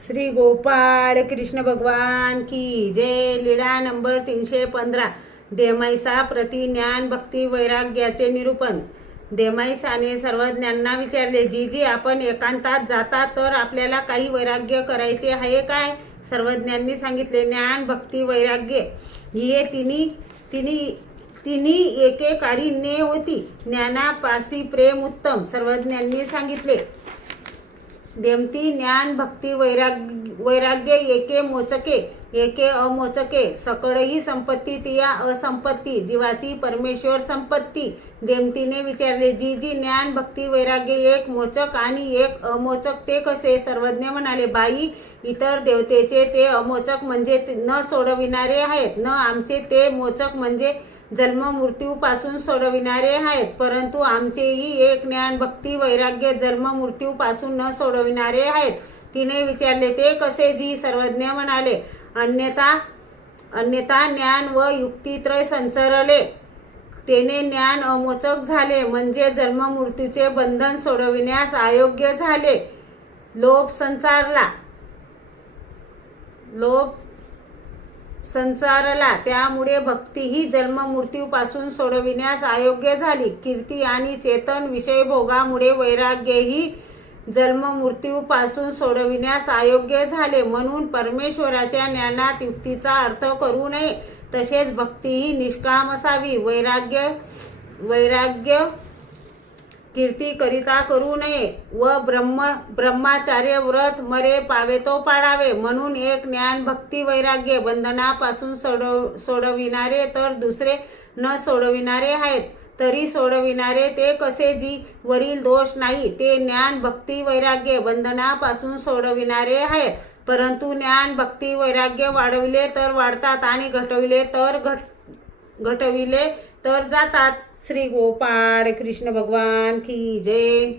श्री गोपाळ कृष्ण भगवान की जय। लीळा नंबर 315। देमाईसा प्रति ज्ञान भक्ती वैराग्याचे निरूपण। देमाईसाने सर्वज्ञांना विचारले, जी आपण एकांतात जाता तर आपल्याला काही वैराग्य करायचे आहे काय? सर्वज्ञांनी सांगितले, ज्ञान भक्ती वैराग्य ही तिन्ही एके काळी ने होती। ज्ञानापासी प्रेम उत्तम। सर्वज्ञांनी सांगितले, देमती ज्ञान भक्ती वैराग्य एके मोचके एके अमोचके। सकळही संपत्ती तिया असंपत्ती, जीवाची परमेश्वर संपत्ती। देमतीने विचारले, जी ज्ञान भक्ती वैराग्य एक मोचक आणि एक अमोचक ते कसे? सर्वज्ञ म्हणाले, बाई, इतर देवतेचे ते अमोचक म्हणजे न सोडविणारे आहेत, न आमचे ते मोचक म्हणजे जन्म मृत्यूपासून सोडविणारे आहेत। परंतु आमचेही एक ज्ञान भक्ती वैराग्य जन्म मृत्यूपासून न सोडविणारे आहेत। तिने विचारले, ते कसे जी? सर्वज्ञ म्हणाले, अन्यथा ज्ञान व युक्तित्रय संचरले, तेने ज्ञान अमोचक झाले, म्हणजे जन्म मृत्यूचे बंधन सोडविण्यास अयोग्य झाले। लोभ संचारला, त्यामुळे भक्तीही जन्म मृत्यूपासून सोडविण्यास अयोग्य झाली। कीर्ती आणि चेतन विषय भोगामुळे वैराग्यही जन्म मृत्यूपासून सोडविण्यास अयोग्य झाले। म्हणून परमेश्वराच्या ज्ञानात युक्तीचा अर्थ करू नये, तसेच भक्तीही निष्काम असावी। वैराग्य कीर्ती करिता करू नये व ब्रह्माचार्य व्रत मरे पावे तो पाळावे। म्हणून एक ज्ञान भक्ती वैराग्य बंधनापासून सोडविणारे तर दुसरे न सोडविणारे आहेत। तरी सोडविणारे ते कसे जी? वरील दोष नाही, ते ज्ञान भक्ती वैराग्य बंधनापासून सोडविणारे आहेत। परंतु ज्ञान भक्ती वैराग्य वाढविले तर वाढतात आणि घटविले तर जातात। श्री गोपाळ कृष्ण भगवान की जय।